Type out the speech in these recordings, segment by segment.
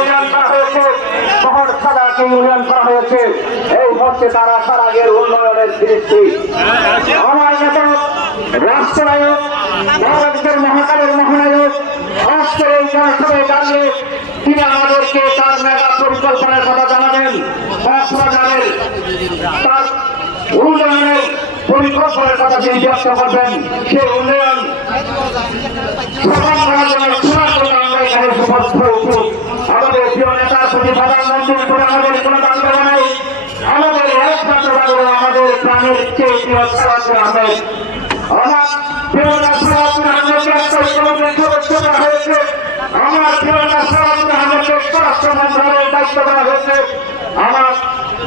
Union করা হয়েছে, শহর সাদাকে ইউনিয়ন করা হয়েছে। এই হচ্ছে তারা সারাগের উন্নয়নের দৃষ্টি। আমার নেতা রাষ্ট্রনায়ক বাংলাদেশের মহাকালের মহানায়ক আজকের এই জনসভায় দাঁড়িয়ে তিনি আমাদেরকে তার মেগা পরিকল্পনার কথা জানাবেন, কক্সবাজারের তার উন্নয়নের পরিকল্পনার কথা তিনি ব্যক্ত করবেন। সেই উন্নয়ন আমরা এখানে সুপস্থ হয়েছি। আমাদের প্রিয় নেতার প্রতি প্রধানমন্ত্রীর করে আমাদের কোনো দাবি নাই। আমাদের একমাত্র দাবি আমাদের প্রাণের চেয়ে প্রিয় সালাউদ্দিন আহমেদ। আমার প্রিয় নেতা সালাউদ্দিন আহমেদকে সদস্য করা হয়েছে। আমার প্রিয় নেতা সালাউদ্দিন আহমেদকে স্বরাষ্ট্র মন্ত্রণালয়ের দায়িত্ব দেওয়া হয়েছে। আমার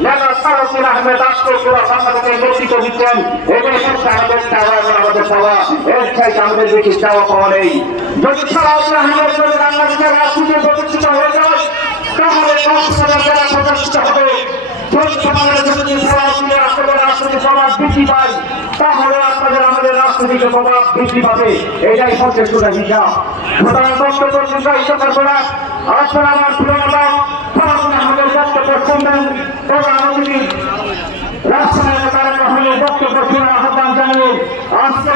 নেতা সালাউদ্দিন আহমেদ আজকে পুরো বাংলাদেশকে নেতৃত্ব দিচ্ছেন। এটাই হচ্ছে আমাদের চাওয়া এবং আমাদের পাওয়া। এর চাইতে আমাদের বেশি চাওয়া পাওয়া নেই। যদি সালাউদ্দিন আহমেদ যদি বাংলাদেশের রাজনীতি প্রতিষ্ঠিত হয়ে যায় তাহলে কক্সবাজার জেলা প্রতিষ্ঠিত হবে। যদি সালাউদ্দিনের আসলে রাজনৈতিক প্রভাব বৃদ্ধি পায় তাহলে আপনাদের আমাদের রাজনৈতিক প্রভাব বৃদ্ধি পাবে। এটাই হচ্ছে সোজা হিসাব। সুতরাং বক্তব্য দীর্ঘায়িত করবো না। আসলে আমার প্রিয় নেতা সালাউদ্দিন আহমেদের বক্তব্য শুনবেন। প্রধান অতিথি রাষ্ট্রনায়ক তারেক রহমানের বক্তব্য শোনার আহ্বান জানিয়ে আজকে